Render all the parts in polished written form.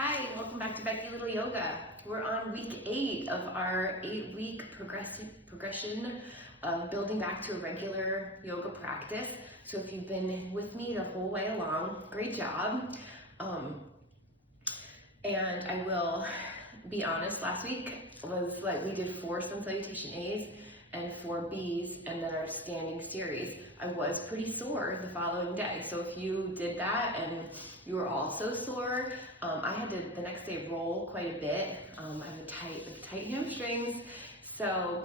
Hi, welcome back to Becky Little Yoga. We're on week 8 of our 8-week progression of building back to a regular yoga practice. So if you've been with me the whole way along, great job. And I will be honest, last week was like we did 4 Sun Salutation A's and 4 B's and then our standing series. I was pretty sore the following day. So if you did that and you were also sore, I had to the next day roll quite a bit. I have tight hamstrings. So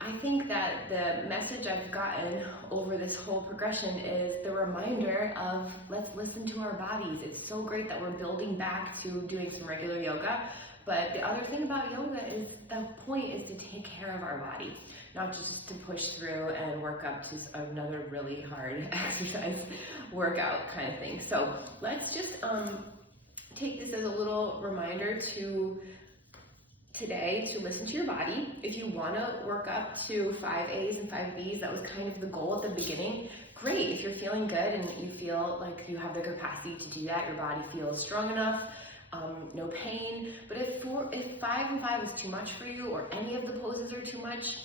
I think that the message I've gotten over this whole progression is the reminder of let's listen to our bodies. It's so great that we're building back to doing some regular yoga. But the other thing about yoga is the point is to take care of our body, not just to push through and work up to another really hard exercise workout kind of thing. So let's just take this as a little reminder to today to listen to your body. If you want to work up to 5 A's and 5 B's, that was kind of the goal at the beginning. Great, if you're feeling good and you feel like you have the capacity to do that, your body feels strong enough, no pain. But if 5 and 5 is too much for you, or any of the poses are too much,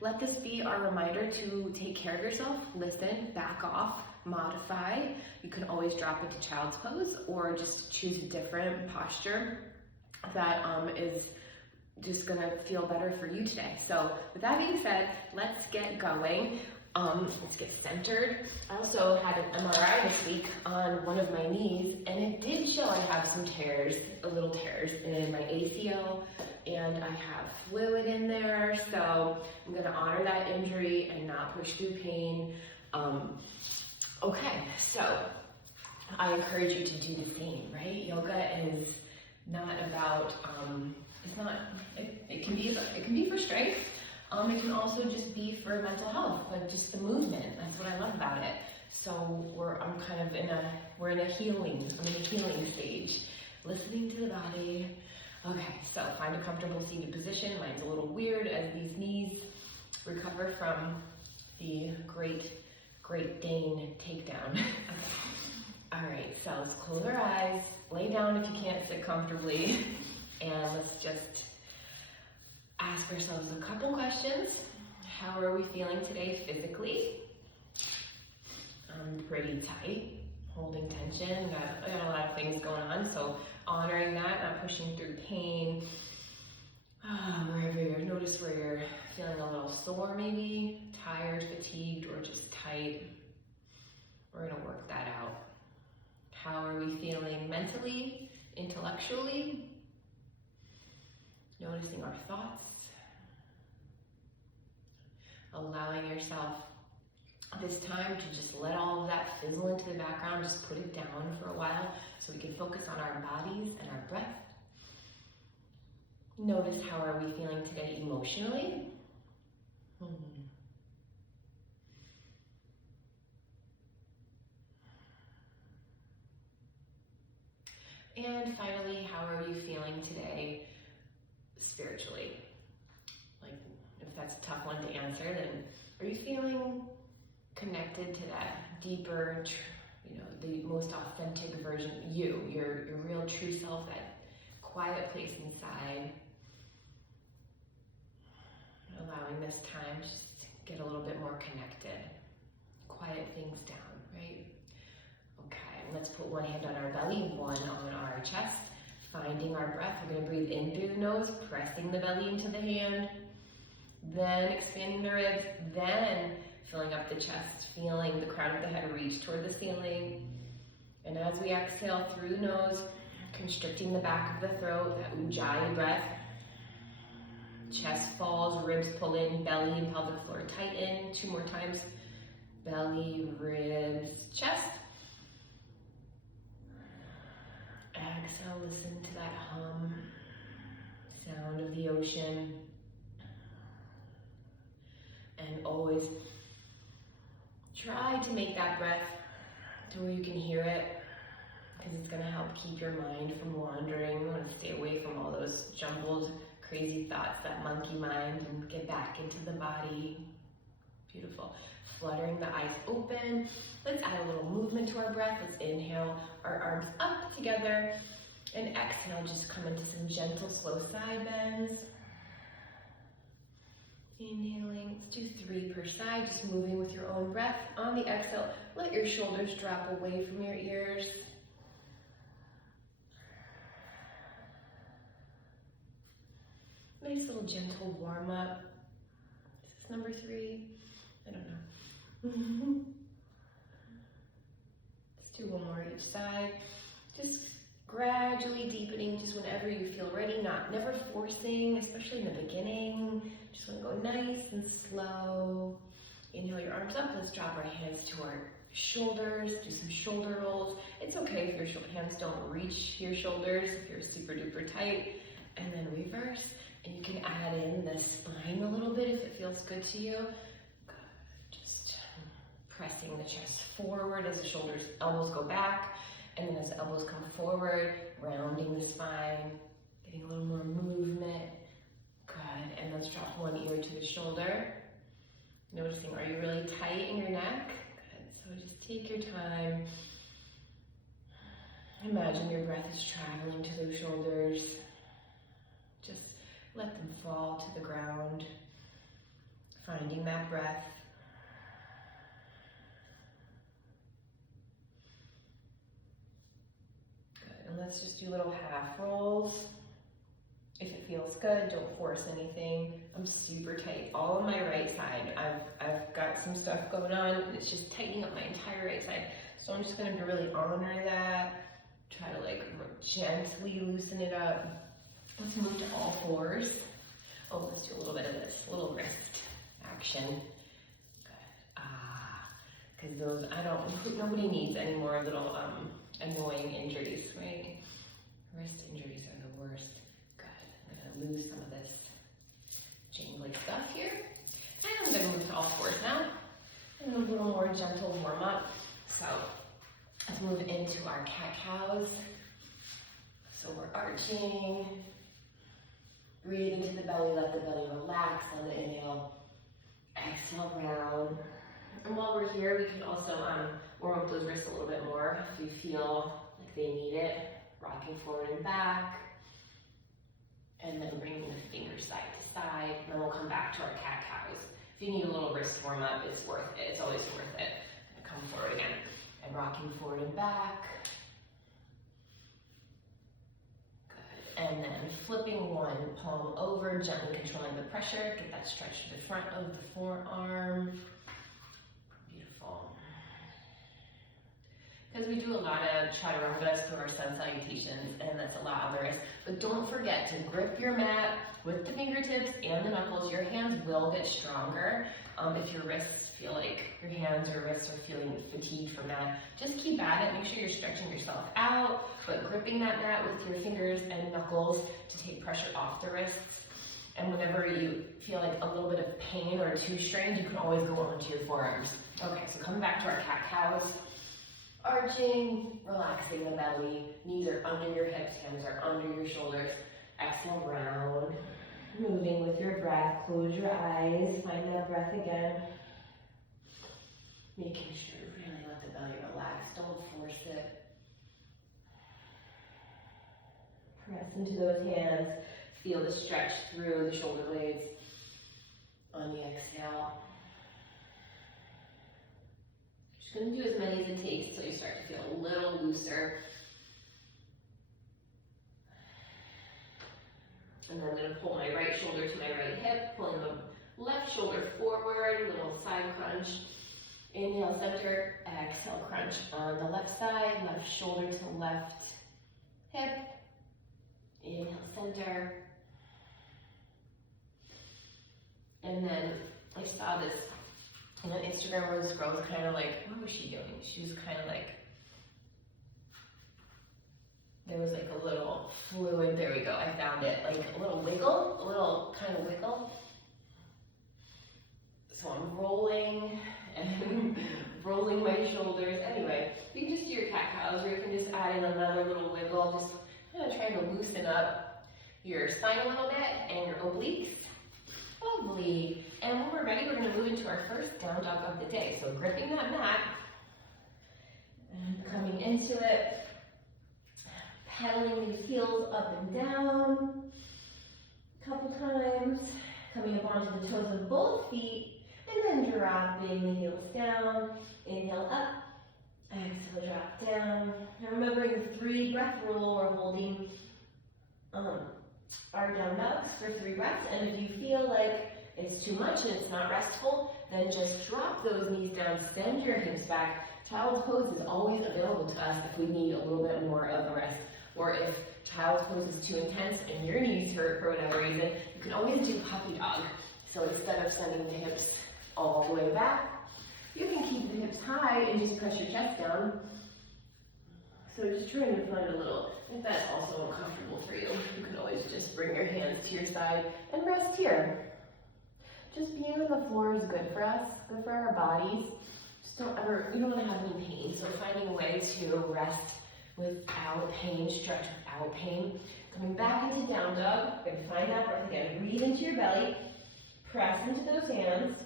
let this be our reminder to take care of yourself, listen, back off, modify. You can always drop into child's pose or just choose a different posture that is just gonna feel better for you today. So with that being said, let's get going. Let's get centered. I also had an MRI this week on one of my knees, and it did show I have some tears, little tears in my ACL, and I have fluid in there, so I'm gonna honor that injury and not push through pain. Okay, so I encourage you to do the same, right? Yoga is not about, it can be for strength. It can also just be for mental health, like just the movement. That's what I love about it. So we're in a healing stage, listening to the body. Okay, so find a comfortable seated position. Mine's a little weird as these knees recover from the Great Dane takedown. All right, so let's close our eyes, lay down if you can't sit comfortably, and let's just ask ourselves a couple questions. How are we feeling today physically? I'm pretty tight, holding tension. I got a lot of things going on, so honoring that, not pushing through pain. Notice where you're feeling a little sore maybe, tired, fatigued, or just tight. We're gonna work that out. How are we feeling mentally, intellectually? Noticing our thoughts. Allowing yourself this time to just let all of that fizzle into the background, just put it down for a while so we can focus on our bodies and our breath. Notice how are we feeling today emotionally. And finally, how are you feeling today spiritually? Like, if that's a tough one to answer, then are you feeling connected to that deeper, the most authentic version of you, your real true self, that quiet place inside? Allowing this time to just get a little bit more connected, quiet things down, right? Okay, let's put one hand on our belly, one on our chest, finding our breath. We're gonna breathe in through the nose, pressing the belly into the hand, then expanding the ribs, then filling up the chest, feeling the crown of the head reach toward the ceiling. And as we exhale through the nose, constricting the back of the throat, that ujjayi breath. Chest falls, ribs pull in, belly and pelvic floor tighten. 2 more times. Belly, ribs, chest. Exhale, listen to that hum, sound of the ocean. And always try to make that breath to where you can hear it, because it's gonna help keep your mind from wandering. You wanna stay away from all those jumbled, crazy thoughts, that monkey mind, and get back into the body. Beautiful. Fluttering the eyes open. Let's add a little movement to our breath. Let's inhale our arms up together And exhale, just come into some gentle, slow side bends. Inhaling, let's do 3 per side, just moving with your own breath. On the exhale, let your shoulders drop away from your ears. Nice little gentle warm up. Is this number 3? I don't know. Let's do one more each side. Just gradually deepening, just whenever you feel ready, never forcing, especially in the beginning. Just want to go nice and slow. Inhale your arms up. Let's drop our hands to our shoulders. Do some shoulder rolls. It's okay if your hands don't reach your shoulders, if you're super duper tight. And then reverse. And you can add in the spine a little bit if it feels good to you. Good. Just pressing the chest forward as the shoulders, elbows go back. And then as the elbows come forward, rounding the spine, getting a little more movement. Good, and let's drop one ear to the shoulder. Noticing, are you really tight in your neck? Good, so just take your time. Imagine your breath is traveling to those shoulders. Just let them fall to the ground. Finding that breath. And let's just do little half rolls. If it feels good, don't force anything. I'm super tight all on my right side. I've got some stuff going on, and it's just tightening up my entire right side. So I'm just going to really honor that. Try to like gently loosen it up. Let's move to all fours. Oh, let's do a little bit of this, a little wrist action. Good. Because those, nobody needs any more little annoying injuries, right? Wrist injuries are the worst. Good. I'm gonna lose some of this jangly stuff here. And I'm gonna move to all fours now. And a little more gentle warm up. So let's move into our cat-cows. So we're arching. Breathe into the belly, let the belly relax on the inhale. Exhale, round. And while we're here, we can also warm up those wrists a little bit more if you feel like they need it. Rocking forward and back. And then bringing the fingers side to side. And then we'll come back to our cat-cows. If you need a little wrist warm up, it's worth it. It's always worth it. And come forward again. And rocking forward and back. Good. And then flipping one palm over, gently controlling the pressure. Get that stretch to the front of the forearm. Because we do a lot of chaturangas through our sun salutations, and that's a lot of others. But don't forget to grip your mat with the fingertips and the knuckles. Your hands will get stronger. If your wrists feel like your hands or wrists are feeling fatigued from that, just keep at it. Make sure you're stretching yourself out, but gripping that mat with your fingers and knuckles to take pressure off the wrists. And whenever you feel like a little bit of pain or too strained, you can always go onto your forearms. Okay, so coming back to our cat-cows. Arching, relaxing the belly, knees are under your hips, hands are under your shoulders. Exhale, round. Moving with your breath, close your eyes, find that breath again. Making sure to really let the belly relax, don't force it. Press into those hands, feel the stretch through the shoulder blades on the exhale. Just going to do as many as it takes until you start to feel a little looser. And then I'm going to pull my right shoulder to my right hip, pulling the left shoulder forward, little side crunch. Inhale, center, exhale, crunch on the left side, left shoulder to left hip. Inhale, center. And then I saw this on Instagram where this girl was kind of like, what was she doing? She was kind of like, there was like a little fluid, there we go, I found it, like a little wiggle, a little kind of wiggle. So I'm rolling and rolling my shoulders. Anyway, you can just do your cat-cows, or you can just add in another little wiggle, just kind of trying to loosen up your spine a little bit and your obliques. Lovely. And when we're ready, we're going to move into our first down dog of the day. So gripping that mat and coming into it, pedaling these heels up and down a couple times, coming up onto the toes of both feet, and then dropping the heels down. Inhale up, exhale, drop down. And remembering the 3 breath rule, we're holding our down dogs for 3 breaths, and if you feel like it's too much and it's not restful, then just drop those knees down, extend your hips back. Child's pose is always available to us if we need a little bit more of a rest, or if child's pose is too intense and your knees hurt for whatever reason, you can always do puppy dog. So instead of sending the hips all the way back, you can keep the hips high and just press your chest down. So just trying to find a little, if that's also uncomfortable for you, you can always just bring your hands to your side and rest here. Just being on the floor is good for us, good for our bodies. Just you don't want to have any pain, so finding a way to rest without pain, stretch without pain. Coming back into down dog, we're going to find that breath again. Breathe into your belly, press into those hands,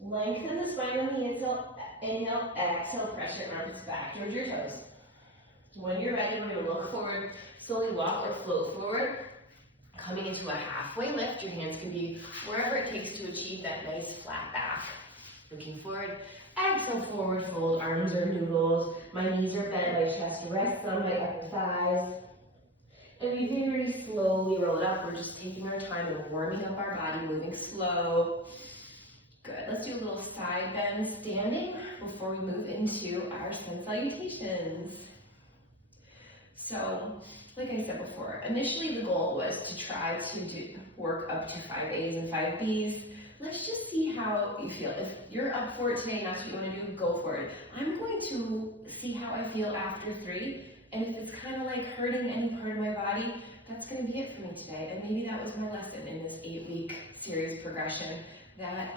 lengthen the spine on the inhale, exhale, press your arms back towards your toes. When you're ready, we're going to look forward, slowly walk or float forward. Coming into a halfway lift, your hands can be wherever it takes to achieve that nice flat back. Looking forward, exhale, forward fold, arms are noodles, my knees are bent, my chest rests on my upper thighs. And we very slowly roll it up. We're just taking our time and warming up our body, moving slow. Good, let's do a little side bend standing before we move into our Sun Salutations. So, like I said before, initially the goal was to try to work up to 5 A's and 5 B's. Let's just see how you feel. If you're up for it today and that's what you want to do, go for it. I'm going to see how I feel after 3, and if it's kind of like hurting any part of my body, that's going to be it for me today. And maybe that was my lesson in this 8-week series progression, that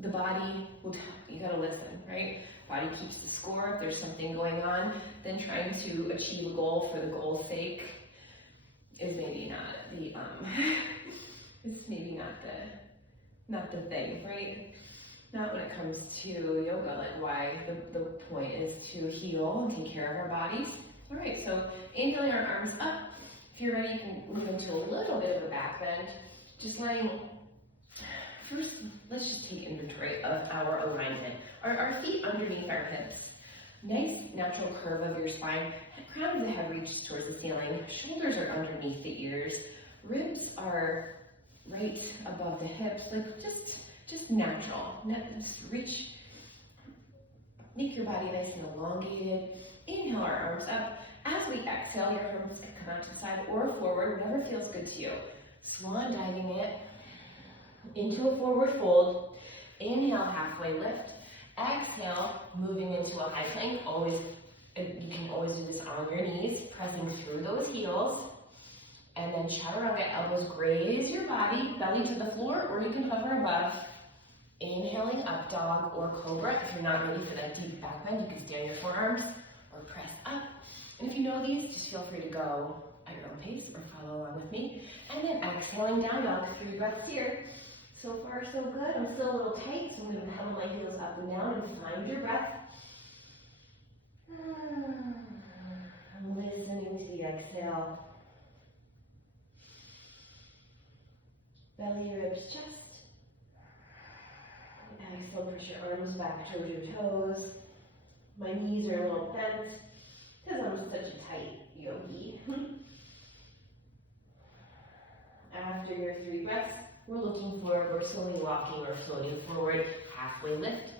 the body will you gotta listen, right? Body keeps the score. If there's something going on, then trying to achieve a goal for the goal's sake is maybe not the it's maybe not the thing, right? Not when it comes to yoga, like why the point is to heal and take care of our bodies. All right, so inhaling our arms up. If you're ready, you can move into a little bit of a back bend. Just letting, first, let's just take inventory of our alignment. Are our feet underneath our hips? Nice natural curve of your spine. Crown of the head reaches towards the ceiling. Shoulders are underneath the ears. Ribs are right above the hips, like just natural. Just reach, make your body nice and elongated. Inhale our arms up. As we exhale, your arms can come out to the side or forward, whatever feels good to you. Swan diving it into a forward fold. Inhale, halfway lift. Exhale, moving into a high plank. You can always do this on your knees, pressing through those heels. And then chaturanga, elbows graze your body, belly to the floor, or you can hover above. Inhaling up dog or cobra. If you're not ready for that deep back bend, you can stay on your forearms or press up. And if you know these, just feel free to go at your own pace or follow along with me. And then exhaling down dog, 3 breaths here. So far, so good. I'm still a little tight, so I'm going to pedal my heels up and down and find your breath. I'm listening to the exhale. Belly, ribs, chest. Exhale, push your arms back towards your toes. My knees are a little bent because I'm such a tight yogi. After your 3 breaths, we're looking forward, we're slowly walking or floating forward, halfway lift.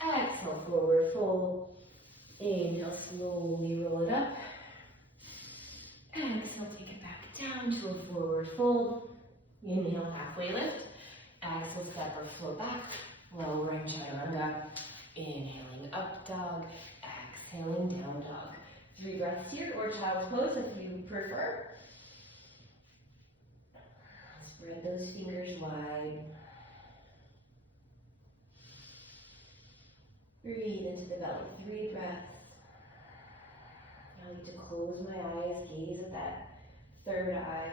Exhale, forward fold. Inhale, slowly roll it up. Exhale, take it back down to a forward fold. Inhale, halfway lift. Exhale, step or float back. Lowering chaturanga. Inhaling up dog. Exhaling down dog. 3 breaths here, or child's pose if you prefer. Spread those fingers wide. Breathe into the belly. 3 breaths. I like to close my eyes, gaze at that 3rd eye.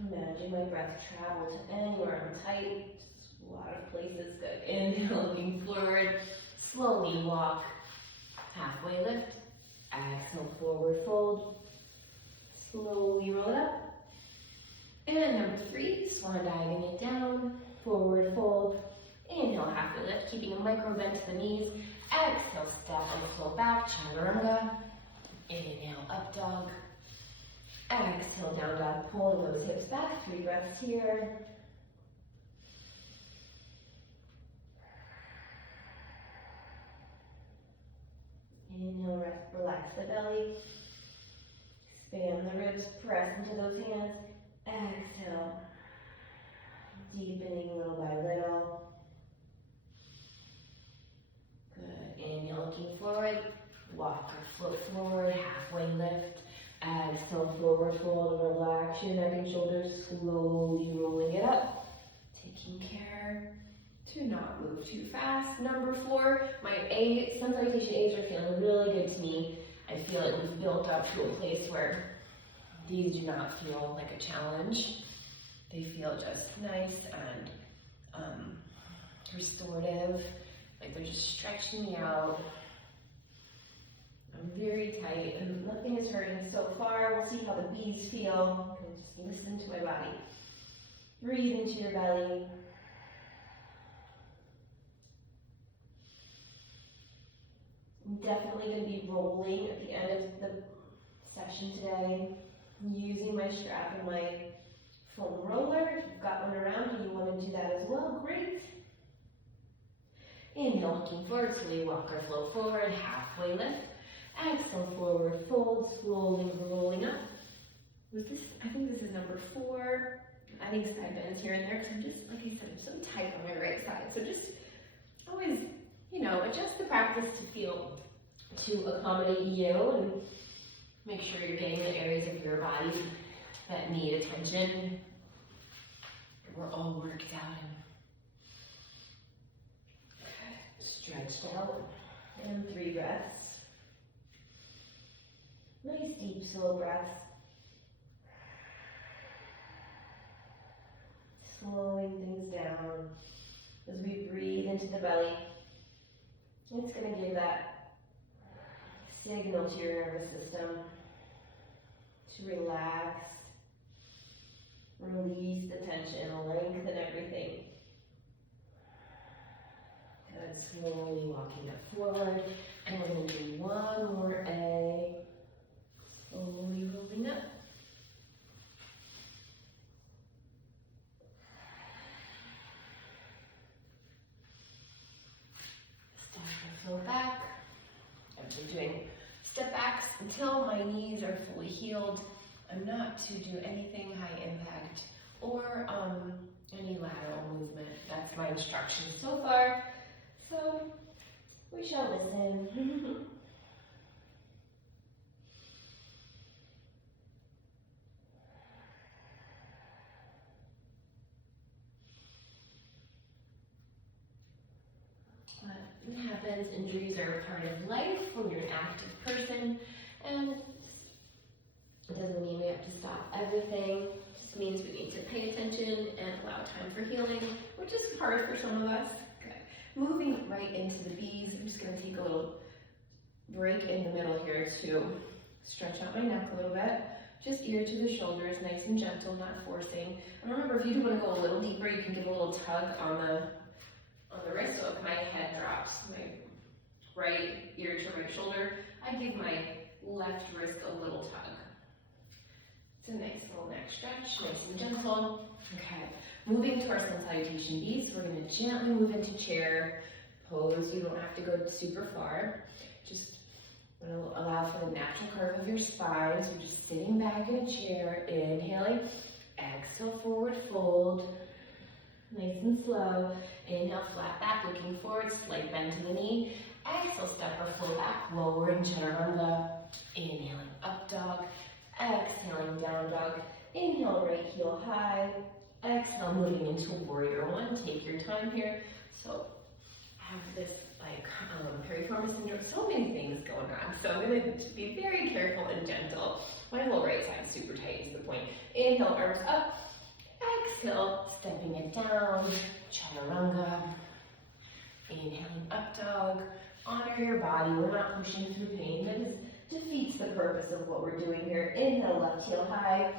Imagine my breath travel to anywhere I'm tight. Just a lot of places. Good. Inhale, looking forward. Slowly walk. halfway lift. Exhale, forward fold. Slowly roll it up. And number 3, swan diving it down, forward fold. Inhale, halfway lift, keeping a micro bend to the knees. Exhale, step and flow back, chaturanga. Inhale, up dog. Exhale, down dog, pulling those hips back. 3 breaths here. Inhale, relax the belly. Expand the ribs, press into those hands. Exhale, deepening little by little. Good. Inhale, looking forward. Walk or float forward, halfway lift. Exhale, forward fold. Relax your neck and shoulders, slowly rolling it up. Taking care to not move too fast. Number 4, my Sun Salutation A's are feeling really good to me. I feel like we've built up to a place where these do not feel like a challenge. They feel just nice and restorative, like they're just stretching me out. I'm very tight and nothing is hurting so far. We'll see how the bees feel. Just listen to my body. Breathe into your belly. I'm definitely going to be rolling at the end of the session today, using my strap and my foam roller. If you've got one around and you want to do that as well, great. Inhale, looking forward, slowly walk or flow forward, halfway lift. Exhale, forward fold, slowly rolling up. I think this is number 4. I think side bends here and there, because I'm just, like I said, I'm so tight on my right side. So just always, adjust the practice to accommodate you and make sure you're getting the areas of your body that need attention. We're all worked out and stretched out. And 3 breaths. Nice deep slow breaths. Slowing things down as we breathe into the belly. It's going to give that signal to your nervous system to relax, release the tension, lengthen everything. Good, slowly walking up forward, and we're going to do one more A, slowly rolling up. Go back. I've been doing step backs until my knees are fully healed. I'm not to do anything high impact or any lateral movement. That's my instruction so far. So we shall listen. What happens, injuries are a part of life when you're an active person, and it doesn't mean we have to stop everything. It just means we need to pay attention and allow time for healing, which is hard for some of us. Good. Moving right into the B's, I'm just going to take a little break in the middle here to stretch out my neck a little bit. Just ear to the shoulders, nice and gentle, not forcing. And remember, if you do want to go a little deeper, you can give a little tug on the wrist, so if my head drops, my right ear to right shoulder, I give my left wrist a little tug. It's a nice little neck stretch, nice and gentle. Okay, moving to our Sun Salutation B, so we're going to gently move into chair pose. You don't have to go super far. Just allow for the natural curve of your spine. So you're just sitting back in a chair, inhaling, exhale, forward fold. Nice and slow. Inhale, flat back, looking forward, slight bend to the knee. Exhale, step or flow back, lowering chaturanga. Inhaling, up dog. Exhaling, down dog. Inhale, right heel high. Exhale, moving into warrior one. Take your time here. So I have this piriformis syndrome, so many things going on. So I'm going to be very careful and gentle. My whole right side is super tight is the point. Inhale, arms up. Exhale, stepping it down, chaturanga. Inhaling, up dog. honor your body. We're not pushing through pain. This defeats the purpose of what we're doing here. Inhale, left heel high.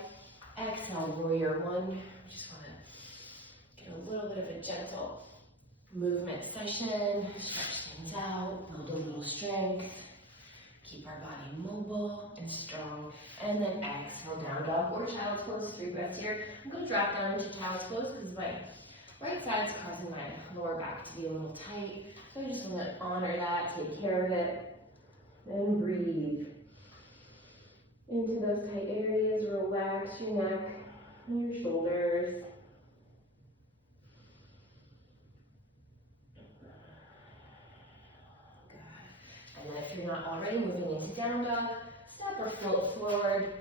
Exhale, warrior one. Just want to get a little bit of a gentle movement session. Stretch things out, build a little strength. Keep our body mobile and strong. And then exhale, down dog or child's pose. 3 breaths here. I'm going to drop down into child's pose because my right side is causing my lower back to be a little tight. So I just want to honor that, take care of it, and breathe. Into those tight areas, relax your neck and your shoulders. And then if you're not already, moving into down dog, step or float forward,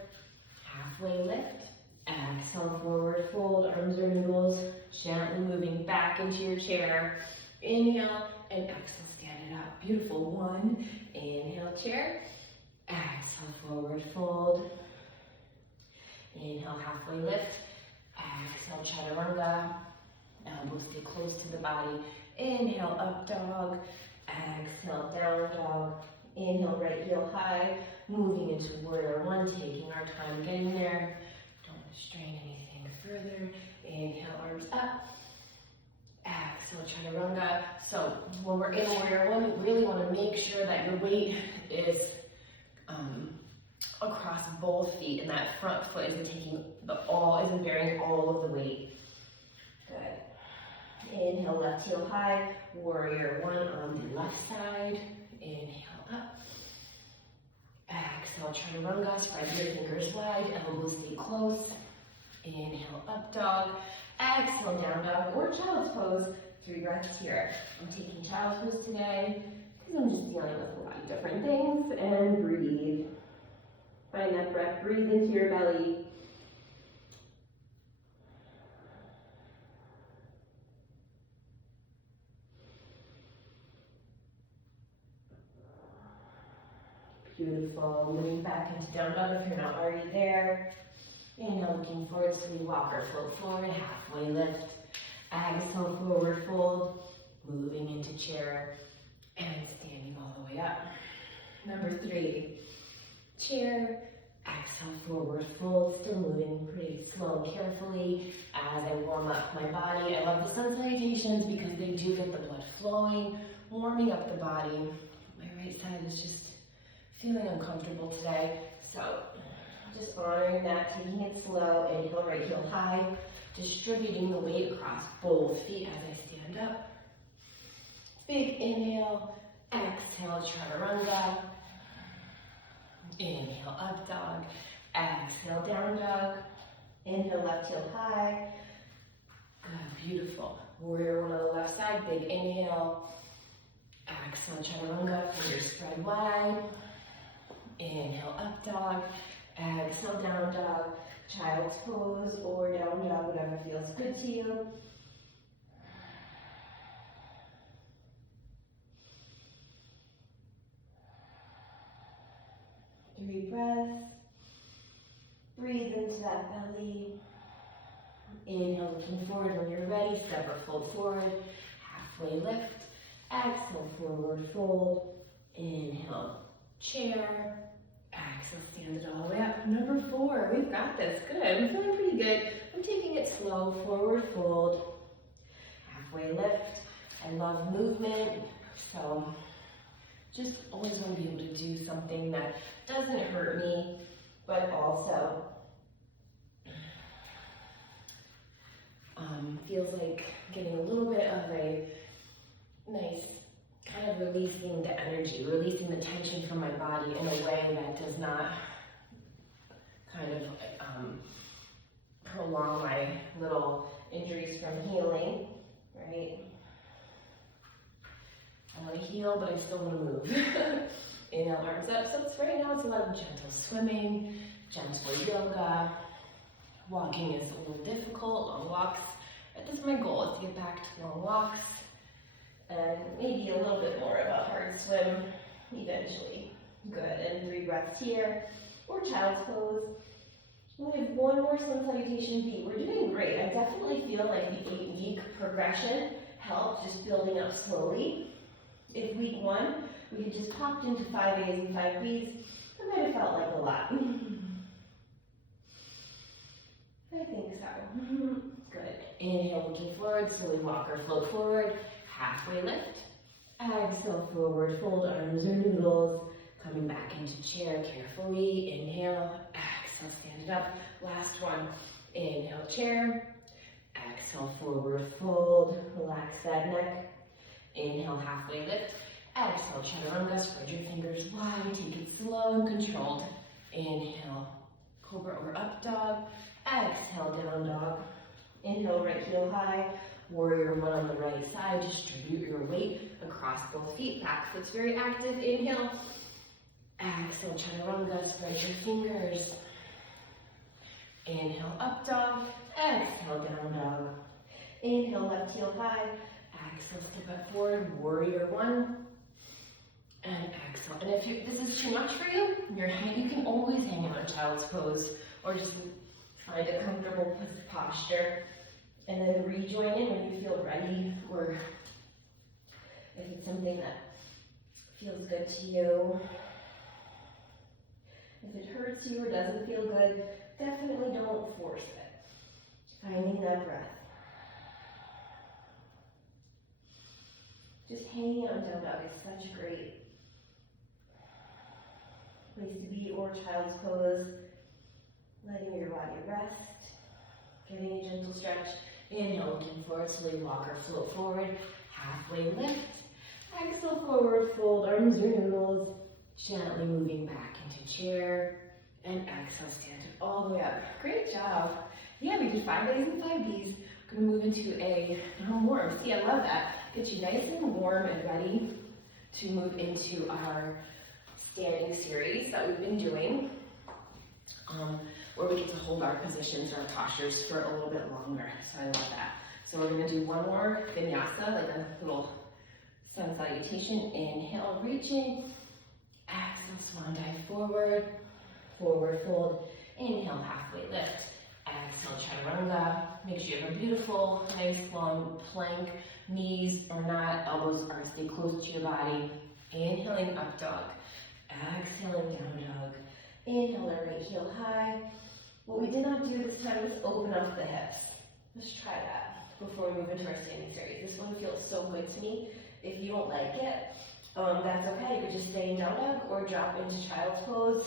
halfway lift, exhale, forward fold, arms or noodles, gently moving back into your chair. Inhale, and exhale, stand it up. Beautiful, 1, inhale, chair, exhale, forward fold, inhale, halfway lift, exhale, chaturanga, elbows stay close to the body, inhale, up dog, exhale, down dog, inhale, right heel high, moving into warrior one, taking our time getting there. Don't want to strain anything further. Inhale, arms up. Exhale, chaturanga. So when we're in warrior one, we really want to make sure that your weight is across both feet, and that front foot isn't bearing all of the weight. Good. Inhale, left heel high, warrior one on the left side. Inhale up. Exhale, chaturanga, spread your fingers wide, elbows stay close. Inhale, up dog. Exhale, down dog or child's pose. 3 breaths here. I'm taking child's pose today because I'm just dealing with a lot of different things. And breathe. Find that breath, breathe into your belly. Beautiful. Moving back into down dog if you're not already there. Inhale, looking forward, sweet walker, float forward, halfway lift. Exhale, forward fold, moving into chair and standing all the way up. Number 3, chair, exhale, forward fold, still moving pretty slow and carefully as I warm up my body. I love the sun salutations because they do get the blood flowing, warming up the body. My right side is just feeling uncomfortable today, so just honoring that, taking it slow. Inhale, right heel high, distributing the weight across both feet as I stand up. Big inhale, exhale, chaturanga. Inhale, up dog. Exhale, down dog. Inhale, left heel high. Good, beautiful. Warrior one on the left side, big inhale. Exhale, chaturanga, fingers spread wide. Inhale, up dog. Exhale, down dog, child's pose or down dog, whatever feels good to you. Three breaths. Breathe into that belly. Inhale, looking forward. When you're ready, step or fold forward. Halfway lift. Exhale, forward fold. Inhale, chair. Exhale, stand it all the way up. Number 4, we've got this. Good, I'm feeling pretty good. I'm taking it slow, forward fold, halfway lift. I love movement, so just always want to be able to do something that doesn't hurt me, but also feels like getting a little bit of a nice kind of releasing the energy, releasing the tension from my body in a way that does not kind of prolong my little injuries from healing, right? I want to heal, but I still want to move. Inhale, arms up. So right now it's a lot of gentle swimming, gentle yoga. Walking is a little difficult, long walks. That's my goal, is to get back to long walks. And maybe a little bit more of a hard swim eventually. Good, and 3 breaths here, or child's pose. We have 1 more sun salutation beat. We're doing great. I definitely feel like the 8-week progression helped, just building up slowly. If week 1 We had just popped into 5 A's and 5 B's. That might have felt like a lot. I think so. Good. Inhale, looking forward, slowly walk or float forward. Halfway lift. Exhale, forward, fold, arms or noodles. Coming back into chair carefully. Inhale, exhale, stand it up. Last one. Inhale, chair. Exhale, forward fold. Relax that neck. Inhale, halfway lift. Exhale, chaturanga. Spread your fingers wide. Take it slow and controlled. Inhale, cobra or up dog. Exhale, down dog. Inhale, right heel high. Warrior one on the right side. Distribute your weight across both feet. Back foot's very active. Inhale. Exhale, chaturanga. Spread your fingers. Inhale, up dog. Exhale, down dog. Inhale, left heel high. Exhale, step up forward. Warrior one. And exhale. And if this is too much for you, you can always hang out in child's pose or just find a comfortable posture. And then rejoin in when you feel ready, or if it's something that feels good to you. If it hurts you or doesn't feel good, definitely don't force it. Finding that breath. Just hanging out in down dog is such a great place to be, or child's pose. Letting your body rest. Getting a gentle stretch. Inhale, looking forward, slowly walk or float forward. Halfway lift. Exhale, forward fold, arms or noodles. Gently moving back into chair. And exhale, stand it all the way up. Great job. Yeah, we did 5 A's and 5 B's. We're gonna move into a warm. See, I love that. Get you nice and warm and ready to move into our standing series that we've been doing. Where we get to hold our positions, our postures for a little bit longer. So I love that. So we're gonna do one more vinyasa, like a little sun salutation. Inhale, reaching. Exhale, swan dive forward. Forward fold. Inhale, halfway lift. Exhale, chaturanga. Make sure you have a beautiful, nice long plank. Knees are not, elbows are stay close to your body. Inhaling, up dog. Exhaling, down dog. Inhale, right heel high. What we did not do this time was open up the hips. Let's try that before we move into our standing series. This one feels so good to me. If you don't like it, that's okay. You could just stay in down dog or drop into child's pose.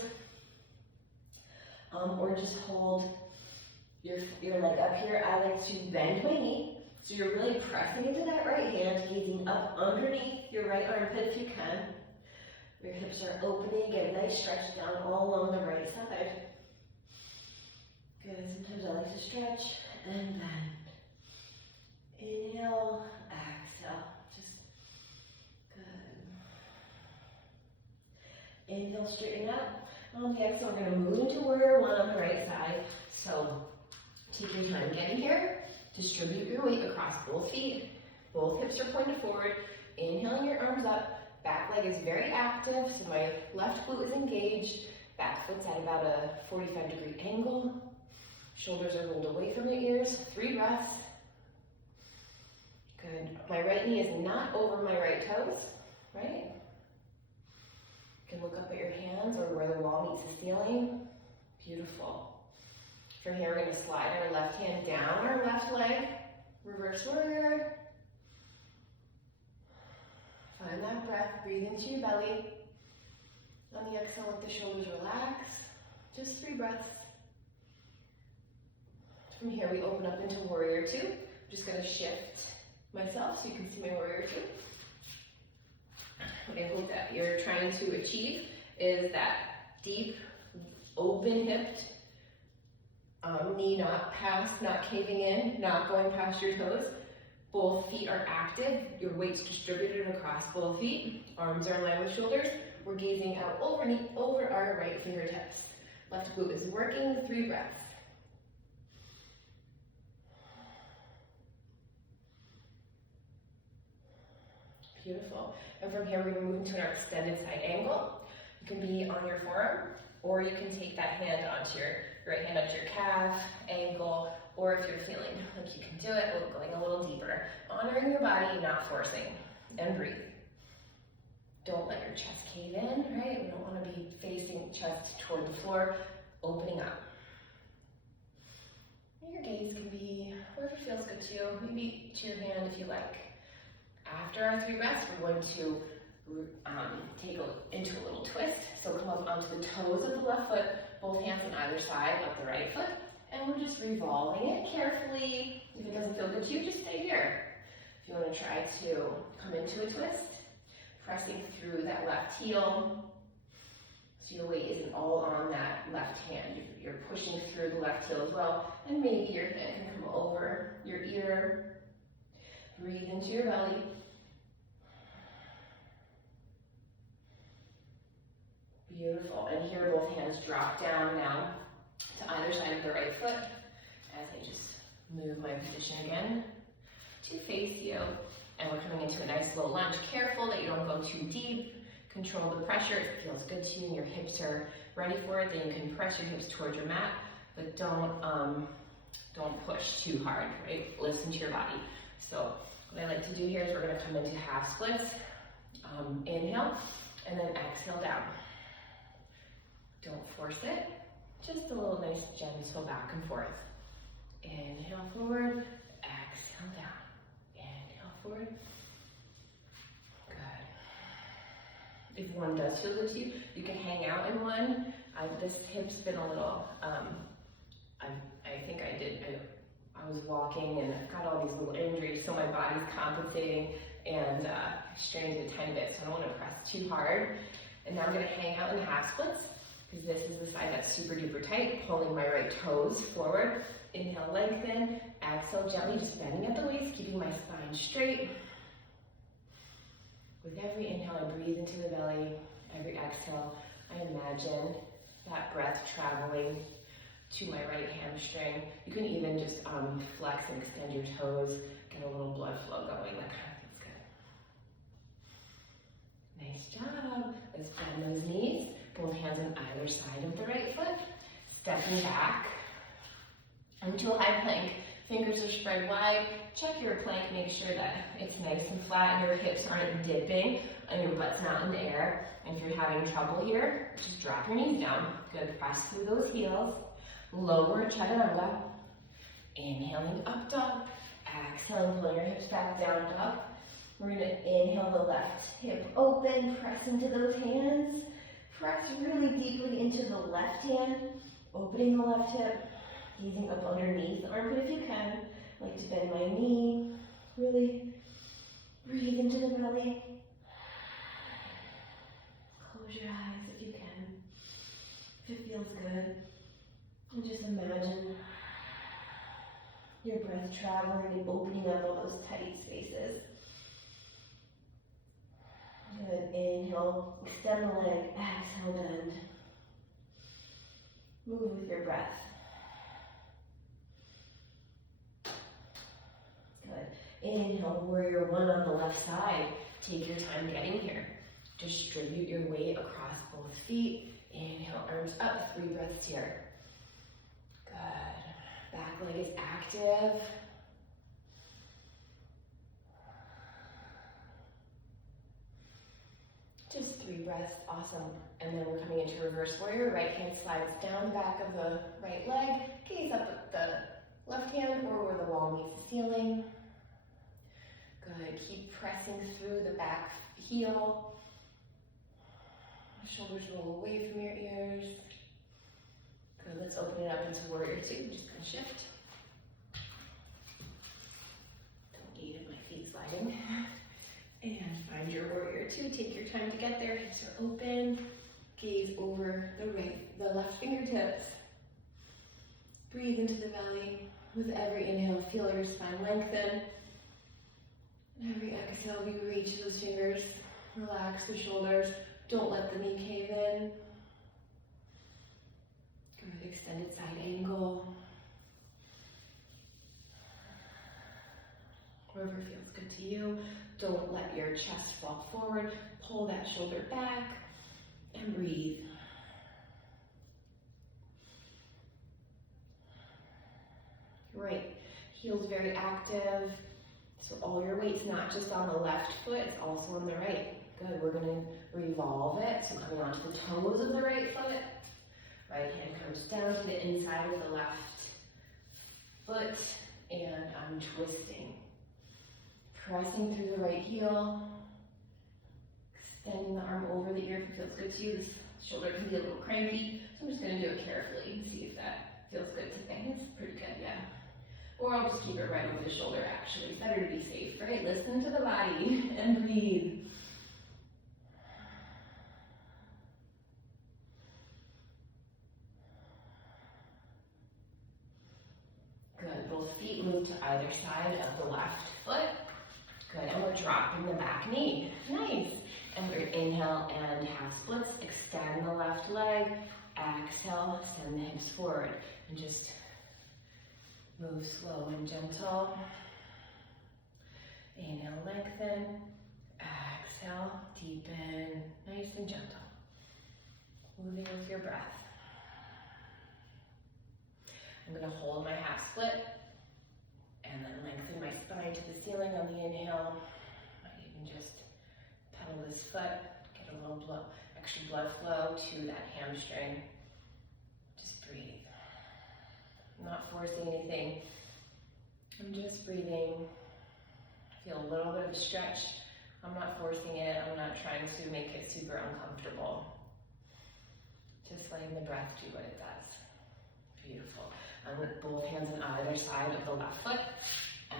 Or just hold your leg up here. I like to bend my knee. So you're really pressing into that right hand, gazing up underneath your right armpit if you can. Your hips are opening, get a nice stretch down all along the right side. Good, sometimes I like to stretch and bend. Inhale, exhale, just good. Inhale, straighten up. On the exhale, we're gonna move into warrior one on the right side. So take your time getting here. Distribute your weight across both feet. Both hips are pointed forward. Inhaling your arms up. Back leg is very active, so my left glute is engaged. Back foot's at about a 45-degree angle. Shoulders are rolled away from your ears. 3 breaths. Good. My right knee is not over my right toes, right? You can look up at your hands or where the wall meets the ceiling. Beautiful. From here, we're going to slide our left hand down our left leg. Reverse warrior. Find that breath, breathe into your belly. On the exhale, let the shoulders relax. Just 3 breaths. From here, we open up into warrior two. I'm just gonna shift myself so you can see my warrior two. What I hope that you're trying to achieve is that deep, open hipped, knee not past, not caving in, not going past your toes. Both feet are active, your weight's distributed across both feet, arms are in line with shoulders. We're gazing out over our right fingertips. Left glute is working, 3 breaths. Beautiful. And from here, we're going to move into our extended side angle. You can be on your forearm, or you can take that hand onto your right hand onto your calf, ankle, or if you're feeling like you can do it, going a little deeper. Honoring your body, not forcing. And breathe. Don't let your chest cave in, right? We don't want to be facing chest toward the floor, opening up. Your gaze can be wherever feels good to you. Maybe to your hand if you like. After our 3 breaths, we're going to take into a little twist. So come up onto the toes of the left foot, both hands on either side of the right foot, and we're just revolving it carefully. If it doesn't feel good to you, just stay here. If you want to try to come into a twist, pressing through that left heel, so your weight isn't all on that left hand. You're pushing through the left heel as well, and maybe your hand can come over your ear. Breathe into your belly. Beautiful. And here both hands drop down now to either side of the right foot as I just move my position again to face you. And we're coming into a nice low lunge. Careful that you don't go too deep. Control the pressure. If it feels good to you and your hips are ready for it, then you can press your hips towards your mat, but don't push too hard, right? Lifts into your body. So what I like to do here is we're going to come into half splits. Inhale, and then exhale down. Don't force it. Just a little nice gentle back and forth. Inhale forward, exhale down. Inhale forward. Good. If one does feel good to you, you can hang out in one. This hip's been a little, I was walking and I've got all these little injuries, so my body's compensating and strained a tiny bit, so I don't want to press too hard. And now I'm going to hang out in half splits, because this is the side that's super duper tight, pulling my right toes forward. Inhale, lengthen. Exhale, gently just bending at the waist, keeping my spine straight. With every inhale, I breathe into the belly. Every exhale, I imagine that breath traveling to my right hamstring. You can even just flex and extend your toes, get a little blood flow going. That kind of feels good. Nice job. Let's bend those knees. Both hands on either side of the right foot. Stepping back into a high plank. Fingers are spread wide. Check your plank. Make sure that it's nice and flat and your hips aren't dipping and your butt's not in the air. And if you're having trouble here, just drop your knees down. Good. Press through those heels. Lower chaturanga. Inhaling up dog. Exhaling, pull your hips back down dog. We're going to inhale the left hip open. Press into those hands. Press really deeply into the left hand. Opening the left hip. Gazing up underneath the armpit if you can. I like to bend my knee. Really breathe into the belly. Close your eyes if you can. If it feels good. And just imagine your breath traveling and opening up all those tight spaces. Good. Inhale, extend the leg. Exhale, bend. Move with your breath. Good. Inhale, warrior one on the left side. Take your time getting here. Distribute your weight across both feet. Inhale, arms up. 3 breaths here. Good. Back leg is active. Just 3 breaths. Awesome. And then we're coming into reverse warrior. Right hand slides down the back of the right leg. Gaze up at the left hand or where the wall meets the ceiling. Good. Keep pressing through the back heel. Shoulders roll away from your ears. Good. Let's open it up into warrior 2. Just gonna shift. Don't need it, my feet sliding. And find your warrior 2. Take your time to get there. Hips are open. Gaze over the left fingertips. Breathe into the belly. With every inhale, feel your spine lengthen. Every exhale, we reach those fingers. Relax the shoulders. Don't let the knee cave in. Good. Extended side angle. Wherever feels good to you. Don't let your chest fall forward. Pull that shoulder back and breathe. Right. Heels very active. So all your weight's not just on the left foot, it's also on the right. Good, we're gonna revolve it. So coming onto the toes of the right foot. Right hand comes down to the inside of the left foot, and I'm twisting. Pressing through the right heel. Extending the arm over the ear if it feels good to you. This shoulder can be a little cranky, so I'm just gonna do it carefully and see if that feels good today. It's pretty good, yeah. Or I'll just keep it right over the shoulder, actually. It's better to be safe, right? Listen to the body and breathe. Good, both feet move to either side of the left foot. Good, and we're dropping the back knee. Nice. And we're inhale and half splits. Extend the left leg. Exhale, send the hips forward. And just move slow and gentle. Inhale, lengthen. Exhale, deepen. Nice and gentle. Moving with your breath. I'm going to hold my half split and then lengthen my spine to the ceiling on the inhale. Might even just pedal this foot, get a little extra blood flow to that hamstring. Just breathe. I'm not forcing anything. I'm just breathing. Feel a little bit of a stretch. I'm not forcing it. I'm not trying to make it super uncomfortable. Just letting the breath do what it does. Beautiful. I'm with both hands on either side of the left foot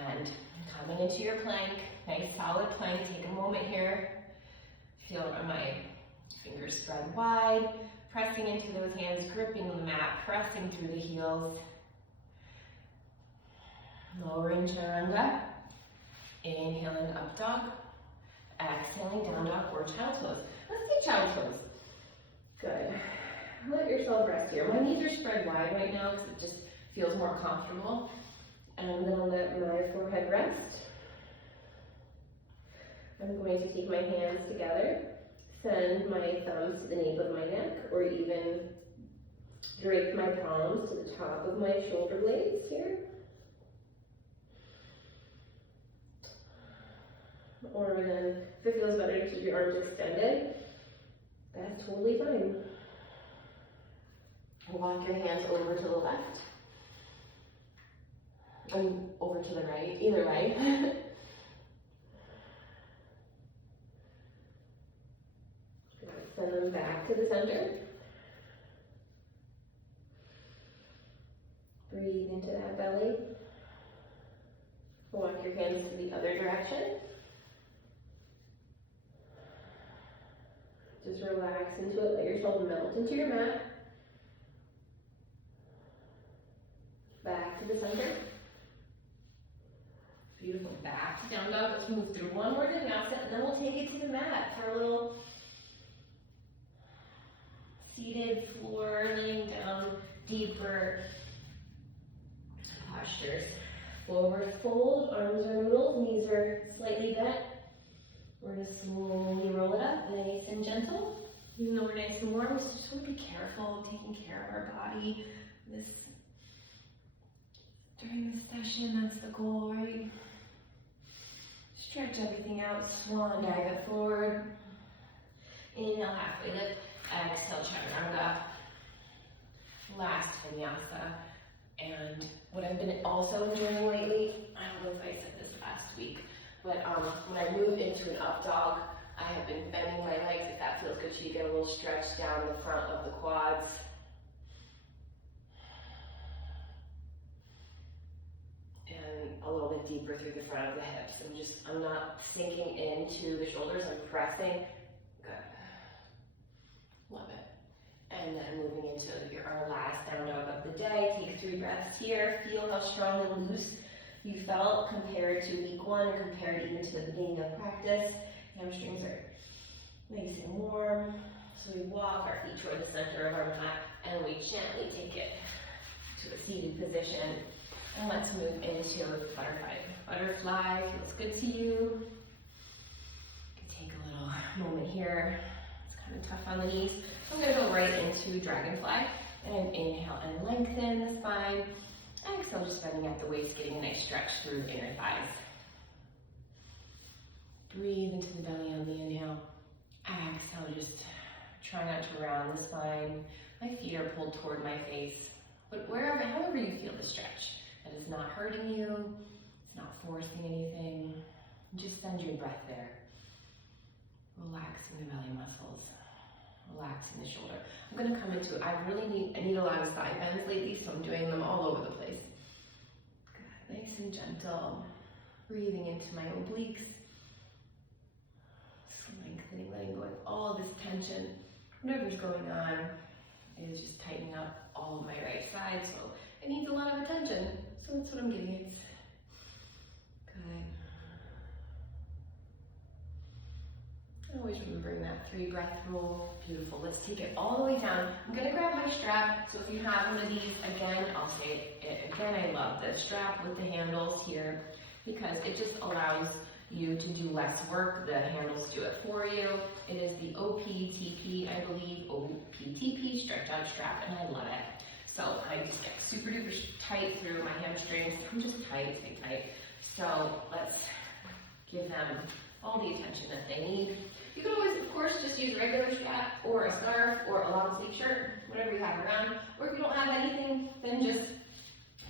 and coming into your plank. Nice solid plank. Take a moment here. Feel my fingers spread wide. Pressing into those hands, gripping the mat, pressing through the heels. Lowering chaturanga. Inhaling up dog. Exhaling down dog or child's pose. Let's do child's pose. Good. Let yourself rest here. My knees are spread wide right now because it just feels more comfortable. And I'm going to let my forehead rest. I'm going to take my hands together, send my thumbs to the nape of my neck, or even drape my palms to the top of my shoulder blades here. Or then, if it feels better to keep your arms extended, that's totally fine. Walk your hands over to the left and over to the right, either way. Send them back to the center. Breathe into that belly. Walk your hands to the other direction. Just relax into it. Let yourself melt into your mat. Back to the center. Beautiful. Back to down dog. Let's move through one more vinyasa, and then we'll take it to the mat for a little seated floor, laying down deeper postures. Forward fold, arms are noodles, knees are slightly bent. We're going to slowly roll it up, nice and gentle. Even though we're nice and warm, we just want to be careful, taking care of our body. During this session, that's the goal, right? Stretch everything out, swan dive it forward. Inhale, halfway lift. Exhale, chaturanga. Last vinyasa. And what I've been also enjoying lately, I don't know if I said this last week, but when I move into an up dog, I have been bending my legs. If that feels good to you, get a little stretch down the front of the quads. And a little bit deeper through the front of the hips. I'm not sinking into the shoulders, I'm pressing. Good. Love it. And then moving into our last down dog of the day. Take 3 breaths here. Feel how strong and loose you felt compared to week 1 or compared even to the beginning of practice. Hamstrings are nice and warm. So we walk our feet toward the center of our mat and we gently take it to a seated position. And let's move into butterfly. Butterfly feels good to you. You can take a little moment here. It's kind of tough on the knees. So I'm going to go right into dragonfly. And inhale and lengthen the spine. Exhale, just bending at the waist, getting a nice stretch through the inner thighs. Breathe into the belly on the inhale. Exhale, just try not to round the spine. My feet are pulled toward my face. But wherever, however you feel the stretch, that is not hurting you, it's not forcing anything. Just send your breath there. Relaxing the belly muscles, relaxing the shoulder. I'm gonna come into it. I need a lot of side bends lately, so I'm doing them all over the place. Good, nice and gentle. Breathing into my obliques. Lengthening, letting go of all this tension. Whatever's going on is just tightening up all of my right side, so it needs a lot of attention. So that's what I'm giving it. Good. Always remembering that 3 breath rule. Beautiful. Let's take it all the way down. I'm gonna grab my strap. So if you have one of these, again, I'll say it again, I love the strap with the handles here because it just allows you to do less work. The handles do it for you. It is the OPTP, I believe, OPTP stretch out strap, and I love it. So I just get super duper tight through my hamstrings. I'm just tight, stay tight. So let's give them all the attention that they need. You can always, of course, just use a regular strap or a scarf or a long sleeve shirt, whatever you have around. Or if you don't have anything, then just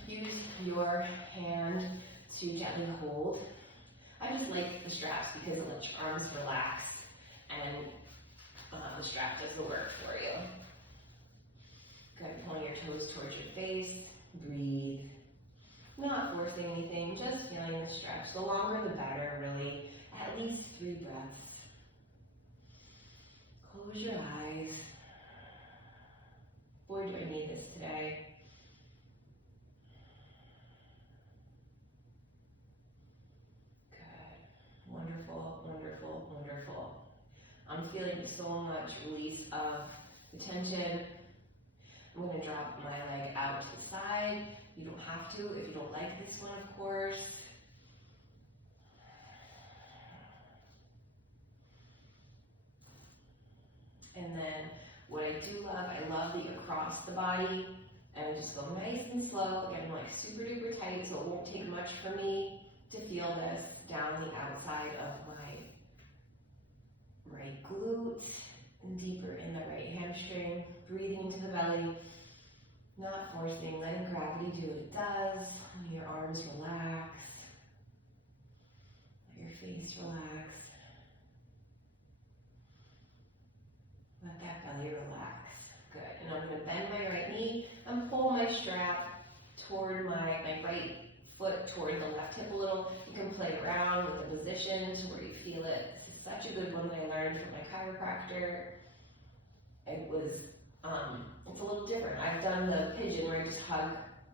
use your hand to gently hold. I just like the straps because it lets your arms relax and the strap does the work for you. Good, pulling your toes towards your face, breathe. Not forcing anything, just feeling the stretch. The longer the better, really. At least 3 breaths. Close your eyes. Boy, do I need this today. Good. Wonderful, wonderful, wonderful. I'm feeling so much release of the tension. I'm going to drop my leg out to the side. You don't have to if you don't like this one, of course. And then what I do love, I love the across the body. And I just go nice and slow. Again, like super duper tight, so it won't take much for me to feel this down the outside of my right glute and deeper in the right hamstring. Breathing into the belly, not forcing, letting gravity do what it does. Let your arms relax. Let your face relax. Let that belly relax. Good. And I'm going to bend my right knee and pull my strap toward my right foot toward the left hip a little. You can play around with the positions where you feel it. This is such a good one that I learned from my chiropractor. It was, it's a little different. I've done the pigeon where you just hug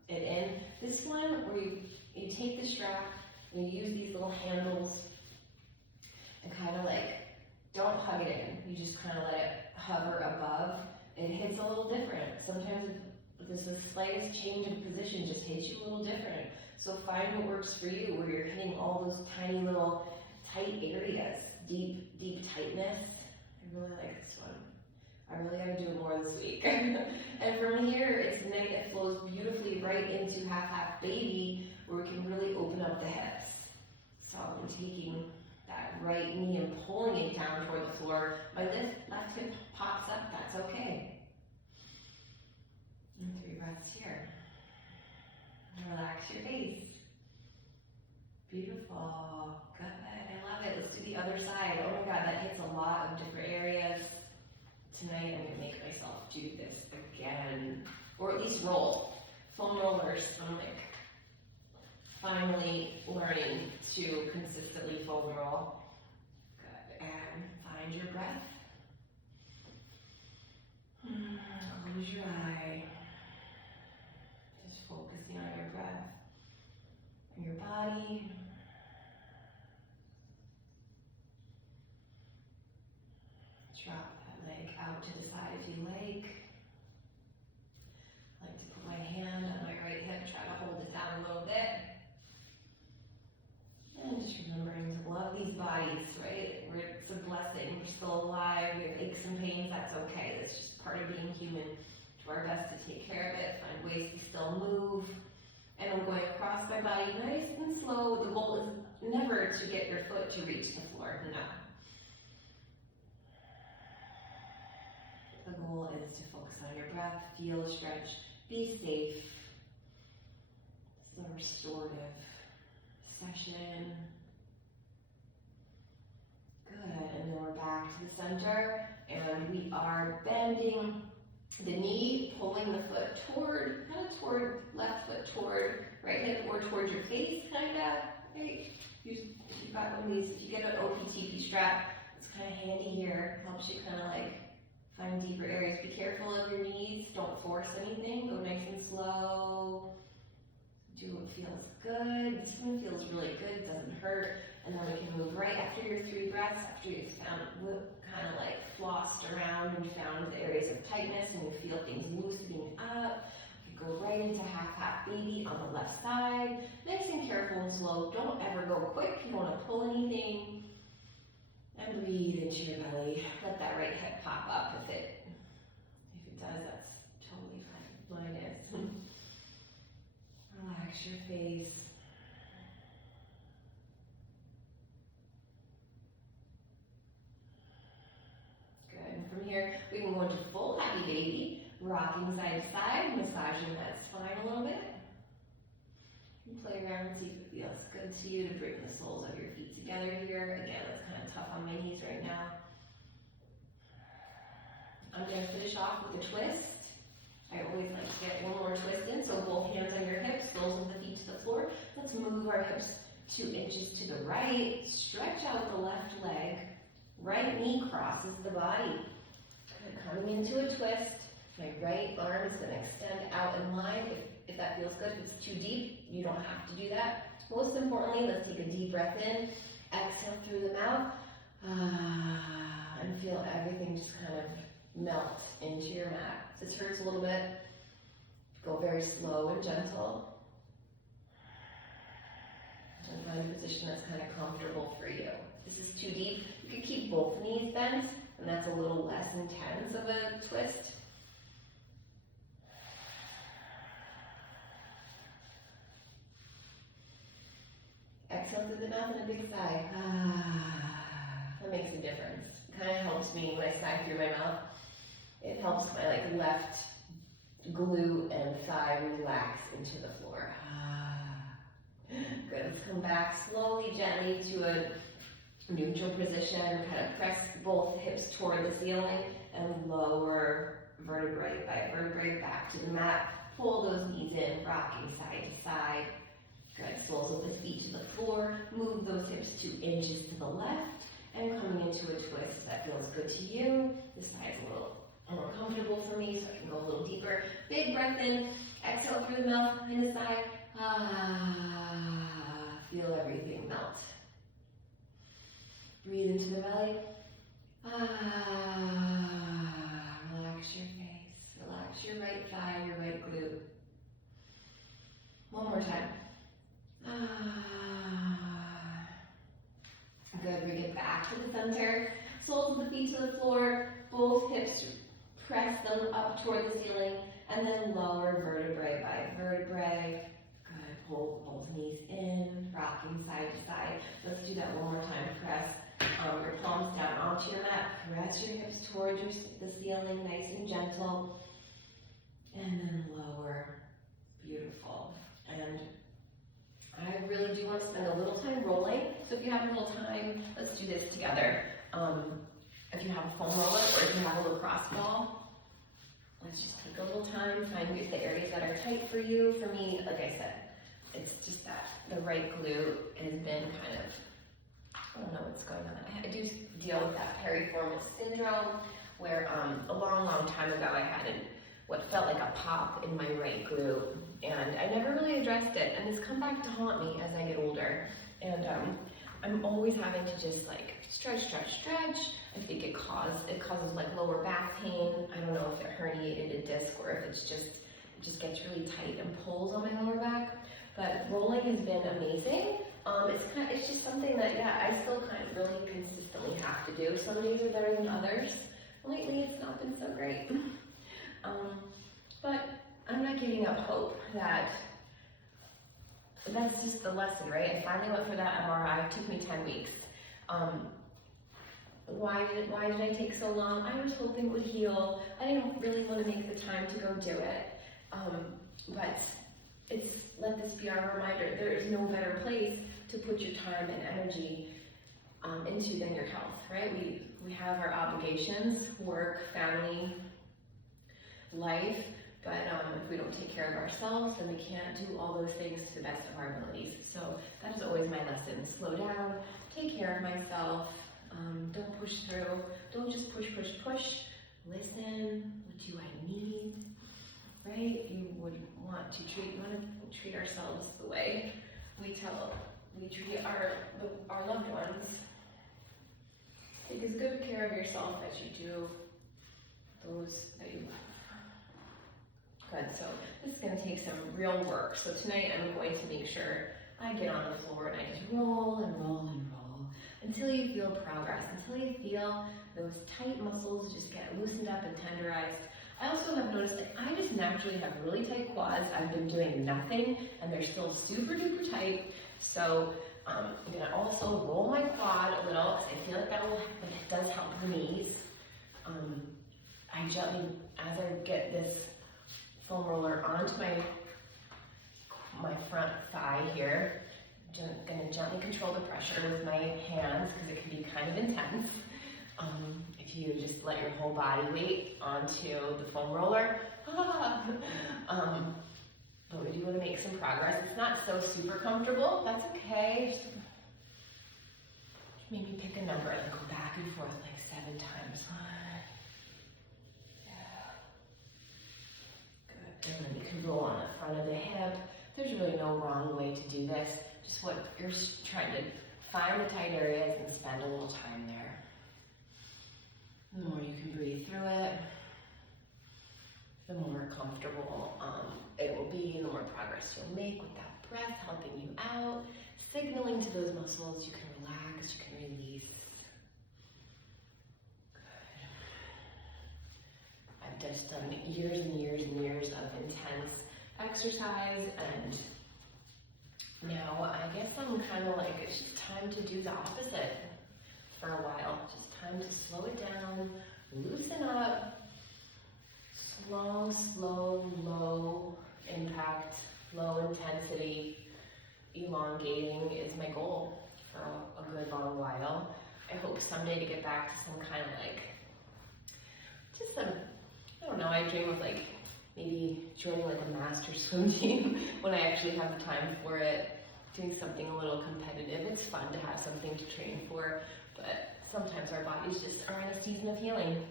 it in. This one where you take the strap and you use these little handles and kind of like, don't hug it in. You just kind of let it hover above. It hits a little different. Sometimes the slightest change in position just hits you a little different. So find what works for you, where you're hitting all those tiny little tight areas, deep, deep tightness. I really like this one. I really got to do it more this week. And from here, it's the neck that flows beautifully right into half-half baby, where we can really open up the hips. So I'm taking that right knee and pulling it down toward the floor. My left hip pops up, that's okay. And 3 breaths here. Relax your face. Beautiful. Good. I love it. Let's do the other side. Oh my God, that hits a lot of different areas. Tonight I'm going to make myself do this again. Or at least roll. Foam roller stomach. Finally learning to consistently foam roll. Good. And find your breath. Close your eye. Just focusing on your breath and your body. Drop that leg out to the side if you like. I like to put my hand on my right hip, try to hold it down a little bit. And just remembering to love these bodies, right? It's a blessing. We're still alive. We have aches and pains. That's okay. That's just part of being human. Do our best to take care of it, find ways to still move. And I'm going across my body nice and slow. The goal is never to get your foot to reach the floor. No. The goal is to focus on your breath, feel, stretch, be safe. This is a restorative session. Good, and then we're back to the center, and we are bending the knee, pulling the foot toward, left foot toward right hip or towards your face, right? If you've got one of these, if you get an OPTP strap, it's kind of handy here. Helps you kind of like find deeper areas. Be careful of your knees. Don't force anything. Go nice and slow. Do what feels good. This one feels really good. Doesn't hurt. And then we can move right after your 3 breaths. After you've found, kind of like flossed around and found the areas of tightness, and you feel things loosening up. Go right into half baby on the left side. Nice and careful and slow. Don't ever go quick. You don't want to pull anything. And breathe into your belly. Let that right hip pop up. If it does, that's totally fine. Mine is. Relax your face. Good. And from here, we can go into full happy baby. Rocking side to side, massaging that spine a little bit. You can play around and see if it feels good to you to bring the soles of your feet together here. Again, that's kind of tough on my knees right now. I'm going to finish off with a twist. I always like to get one more twist in, so both hands on your hips, soles of the feet to the floor. Let's move our hips 2 inches to the right. Stretch out the left leg. Right knee crosses the body. Good. Coming into a twist. My right arm is going to extend out in line. If that feels good, if it's too deep, you don't have to do that. Most importantly, let's take a deep breath in. Exhale through the mouth. And feel everything just kind of melt into your mat. If this hurts a little bit, go very slow and gentle. And find a position that's kind of comfortable for you. If this is too deep, you can keep both knees bent, and that's a little less intense of a twist. Exhale through the mouth and a big sigh. That makes a difference. It kind of helps me when I sigh through my mouth. It helps my left glute and thigh relax into the floor. Good. Let's come back slowly, gently to a neutral position. Kind of press both hips toward the ceiling and lower vertebrae by vertebrae back to the mat. Pull those knees in, rocking side to side. Good. Soles of the feet to the floor. Move those hips 2 inches to the left. And coming into a twist that feels good to you. This side's a little more comfortable for me, so I can go a little deeper. Big breath in. Exhale through the mouth, in the side. Feel everything melt. Breathe into the belly. Relax your face. Relax your right thigh, your right glute. One more time. Good, bring it back to the center. Soles of the feet to the floor. Both hips, press them up toward the ceiling. And then lower vertebrae by vertebrae. Good, pull both knees in, rocking side to side. Let's do that one more time. Press your palms down onto your mat. Press your hips towards the ceiling, nice and gentle. And then lower. Beautiful. And I really do want to spend a little time rolling. So if you have a little time, let's do this together. If you have a foam roller or if you have a lacrosse ball, let's just take a little time, find the areas that are tight for you. For me, like I said, it's just that the right glute has been kind of, I don't know what's going on. I do deal with that piriformis syndrome where a long time ago I had what felt like a pop in my right glute, and I never really addressed it, and it's come back to haunt me as I get older. And I'm always having to just like stretch. I think it causes like lower back pain. I don't know if it herniated a disc or if it just gets really tight and pulls on my lower back. But rolling has been amazing. It's just something that I still kind of really consistently have to do. Some days are better than others. Lately it's not been so great. But I'm not giving up hope that that's just the lesson, right? I finally went for that MRI. It took me 10 weeks. why did I take so long? I was hoping it would heal. I didn't really want to make the time to go do it. But let this be our reminder. There is no better place to put your time and energy into than your health, right? We have our obligations, work, family, life, but if we don't take care of ourselves, then we can't do all those things to the best of our abilities. So that is always my lesson. Slow down, take care of myself, don't push through, don't just push. Listen, what do I need, right? You want to treat ourselves the way we treat our loved ones. Take as good care of yourself as you do those that you love. Good, so this is going to take some real work. So tonight I'm going to make sure I get on the floor and I just roll until you feel progress, until you feel those tight muscles just get loosened up and tenderized. I also have noticed that I just naturally have really tight quads. I've been doing nothing and they're still super duper tight. So I'm going to also roll my quad a little because I feel like it does help the knees. I gently, as I get this foam roller onto my front thigh here, I'm going to gently control the pressure with my hands because it can be kind of intense. If you just let your whole body weight onto the foam roller. But we do want to make some progress. It's not so super comfortable. That's okay. Just maybe pick a number and go back and forth like 7 times. Good. And then you can roll on the front of the hip. There's really no wrong way to do this. Just what you're trying to find the tight areas and spend a little time there. The more you can breathe through it, the more comfortable it will be, and the more progress you'll make with that breath helping you out, signaling to those muscles you can relax, you can release. Good. I've just done years and years and years of intense exercise, and now I guess I'm kind of like, it's just time to do the opposite for a while. Just time to slow it down, loosen up. Slow, low impact, low intensity, elongating is my goal for a good long while. I hope someday to get back to some kind of like, I don't know, I dream of like maybe joining like a master swim team when I actually have the time for it, doing something a little competitive. It's fun to have something to train for, but sometimes our bodies just are in a season of healing.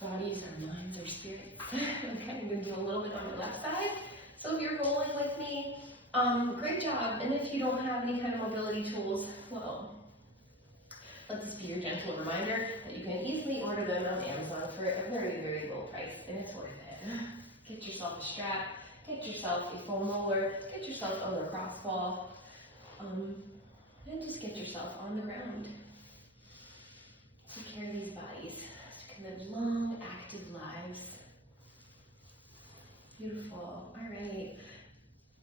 Bodies, our minds, our spirits. Okay, I'm going to do a little bit on the left side. So if you're rolling with me, great job. And if you don't have any kind of mobility tools, well, let this be your gentle reminder that you can easily order them on Amazon for a very, very low price, and it's worth it. Get yourself a strap, get yourself a foam roller, get yourself a lacrosse ball, and just get yourself on the ground. Take care of these bodies. Live long, active lives. Beautiful. All right.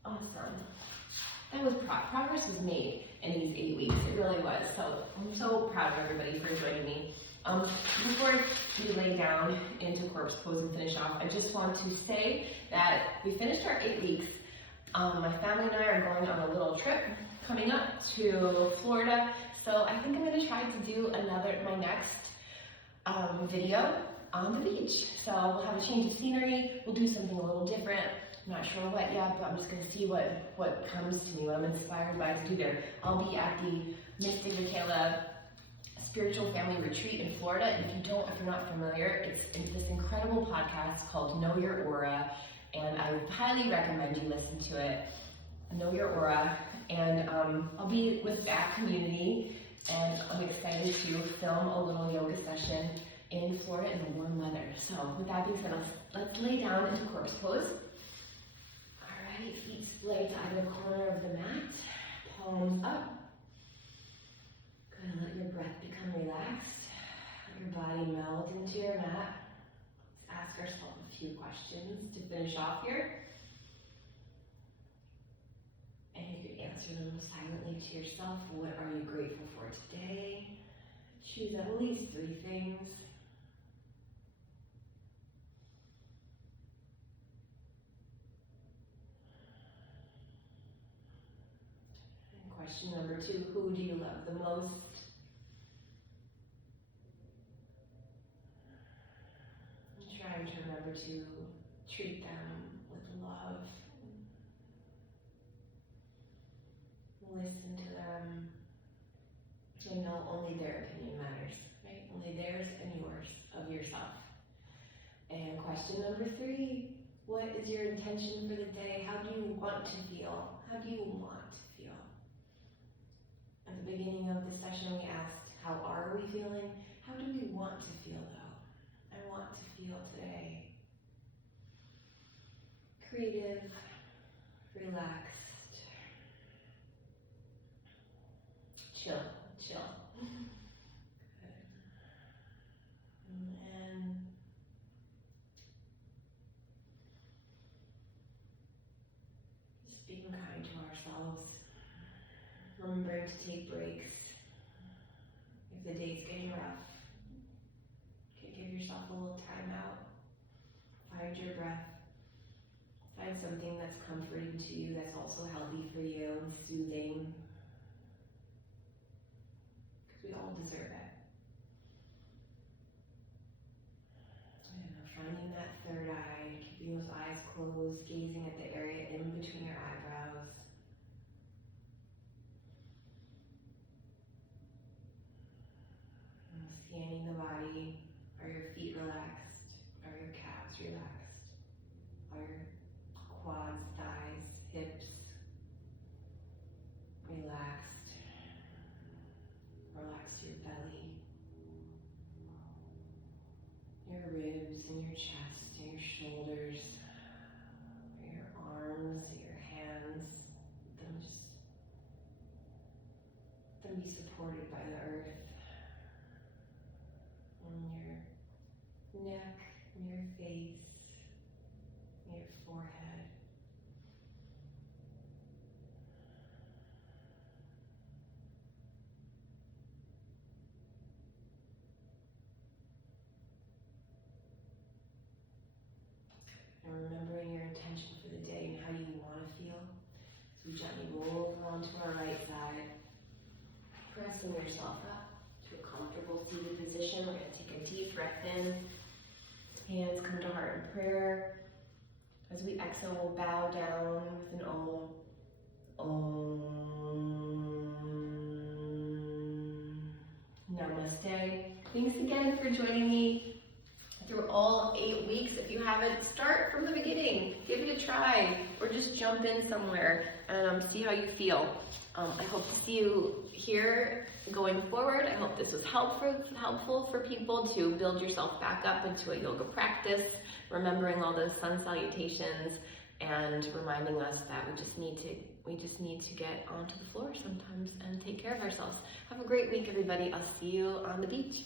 Awesome. That was progress was made in these 8 weeks. It really was. So I'm so proud of everybody for joining me. Before we lay down into corpse pose and finish off, I just want to say that we finished our 8 weeks. My family and I are going on a little trip coming up to Florida. So I think I'm going to try to do my next video on the beach. So we'll have a change of scenery, we'll do something a little different. I'm not sure what yet, but I'm just going to see what comes to me, what I'm inspired by to do there. I'll be at the Mystic Michaela Spiritual Family Retreat in Florida, and if you're not familiar, it's this incredible podcast called Know Your Aura, and I highly recommend you listen to it. Know Your Aura, and I'll be with that community. And I'm excited to film a little yoga session in Florida in the warm weather. So with that being said, let's lay down into corpse pose. All right, feet laid to either corner of the mat, palms up. Gonna let your breath become relaxed. Let your body meld into your mat. Let's ask ourselves a few questions to finish off here. And you can answer them silently to yourself. What are you grateful for today? Choose at least 3 things. And question number 2, who do you love the most? And trying to remember to treat them with love. Listen to them. And know only their opinion matters, right? Only theirs and yours, of yourself. And question number 3, what is your intention for the day? How do you want to feel? How do you want to feel? At the beginning of the session, we asked, how are we feeling? How do we want to feel, though? I want to feel today creative, relaxed, chill. Good. And just being kind to ourselves. Remembering to take breaks. If the day's getting rough, you can give yourself a little time out. Find your breath. Find something that's comforting to you, that's also healthy for you and soothing. We all deserve it. And finding that third eye, keeping those eyes closed, gazing at the area in between your eyebrows. And scanning the body. Are your feet relaxed? Are your calves relaxed? Are your quads, thighs, hips relaxed? Relax your belly, your ribs and your chest and your shoulders, your arms, your hands. Let them be supported by the earth. And your neck, and your face, and your forehead. And remembering your intention for the day and how you want to feel. So we gently roll over onto our right side, pressing yourself up to a comfortable seated position. We're going to take a deep breath in. Hands come to heart in prayer. As we exhale, we'll bow down with an Om. Om. Namaste. Thanks again for joining me through all 8 weeks. If you haven't, start from the beginning. Give it a try, or just jump in somewhere and see how you feel. I hope to see you here going forward. I hope this was helpful for people to build yourself back up into a yoga practice, remembering all those sun salutations and reminding us that we just need to get onto the floor sometimes and take care of ourselves. Have a great week, everybody. I'll see you on the beach.